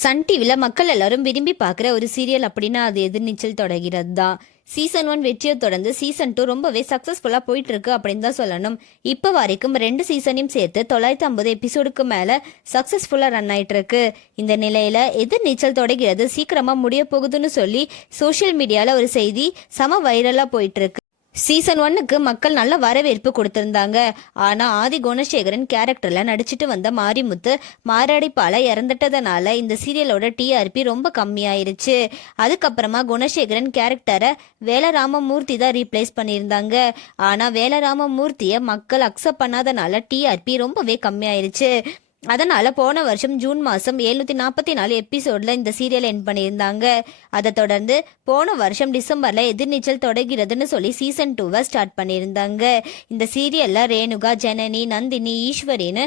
Sun டிவியில் மக்கள் எல்லாரும் விரும்பி பார்க்குற ஒரு சீரியல் அப்படின்னா அது எதிர்நீச்சல் தொடர்கிறது தான். சீசன் 1 வெற்றியை தொடர்ந்து சீசன் 2 ரொம்பவே சக்ஸஸ்ஃபுல்லாக போயிட்டு இருக்கு அப்படின்னு தான் சொல்லணும். இப்போ வரைக்கும் 2 சீசனையும் சேர்த்து 950 எபிசோடுக்கு மேலே சக்ஸஸ்ஃபுல்லாக ரன் ஆயிட்டு இருக்கு. இந்த நிலையில் எதிர்நீச்சல் தொடர்கிறது சீக்கிரமாக முடிய போகுதுன்னு சொல்லி சோஷியல் மீடியாவில் ஒரு செய்தி செம வைரலாக போயிட்டு இருக்கு. சீசன் 1க்கு மக்கள் நல்ல வரவேற்பு கொடுத்திருந்தாங்க. ஆனா ஆதி குணசேகரன் கேரக்டர்ல நடிச்சிட்டு வந்த மாரிமுத்து மாரடைப்பால இறந்துட்டதுனால இந்த சீரியலோட டிஆர்பி ரொம்ப கம்மியாயிருச்சு. அதுக்கப்புறமா குணசேகரன் கேரக்டரை வேலராமமூர்த்தி தான் ரீப்ளேஸ் பண்ணியிருந்தாங்க. ஆனா வேலராமமூர்த்தியை மக்கள் அக்செப்ட் பண்ணாதனால டிஆர்பி ரொம்பவே கம்மியாயிருச்சு. அதனால போன வருஷம் ஜூன் மாதம் 744 எபிசோட்ல இந்த சீரியல் என் பண்ணியிருந்தாங்க. அதை தொடர்ந்து போன வருஷம் டிசம்பர்ல எதிர்நீச்சல் தொடர்கிறதுன்னு சொல்லி சீசன் 2 ஸ்டார்ட் பண்ணியிருந்தாங்க. இந்த சீரியல்ல ரேணுகா, ஜனனி, நந்தினி, ஈஸ்வரின்னு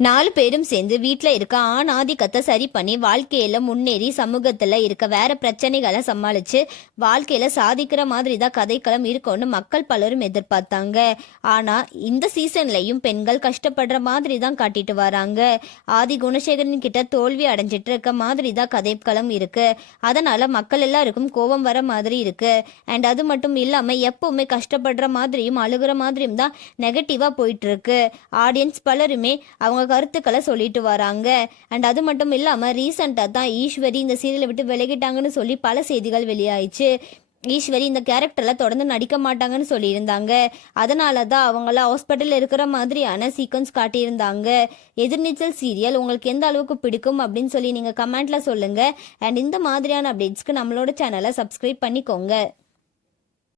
4 பேரும் சேர்ந்து வீட்டில் இருக்க ஆண் ஆதிக்கத்தை சரி பண்ணி வாழ்க்கையில முன்னேறி சமூகத்துல இருக்க வேற பிரச்சனைகளை சமாளிச்சு வாழ்க்கையில சாதிக்கிற மாதிரி தான் கதைக்களம் இருக்கும்னு மக்கள் பலரும் எதிர்பார்த்தாங்க. ஆனா இந்த சீசன்லயும் பெண்கள் கஷ்டப்படுற மாதிரி தான் காட்டிட்டு வராங்க. ஆதி குணசேகரன் கிட்ட தோல்வி அடைஞ்சிட்டு இருக்க மாதிரி தான் கதைக்களம் இருக்கு. அதனால மக்கள் எல்லாருக்கும் கோபம் வர மாதிரி இருக்கு. அண்ட் அது மட்டும் இல்லாம எப்பவுமே கஷ்டப்படுற மாதிரியும் அழுகிற மாதிரியும் தான் நெகட்டிவா போயிட்டு இருக்கு. ஆடியன்ஸ் பலருமே அவங்க கருத்துக்களை சொல்லிட்டு வராங்க. அண்ட் அது மட்டும் இல்லாம ரீசெண்டா தான் ஈஸ்வரி இந்த சீரியலை விட்டு விலகிட்டாங்கன்னு சொல்லி பல செய்திகள் வெளியாயிடுச்சு. ஈஸ்வரி இந்த கேரக்டர்ல தொடர்ந்து நடிக்க மாட்டாங்கன்னு சொல்லியிருந்தாங்க. அதனால தான் அவங்கள ஹாஸ்பிட்டல் இருக்கிற மாதிரியான சீக்வன்ஸ் காட்டியிருந்தாங்க. எதிர்நீச்சல் சீரியல் உங்களுக்கு எந்த அளவுக்கு பிடிக்கும் அப்படின்னு சொல்லி நீங்க கமெண்ட்ல சொல்லுங்க. அண்ட் இந்த மாதிரியான அப்டேட்ஸ்க்கு நம்மளோட சேனலை சப்ஸ்கிரைப் பண்ணிக்கோங்க.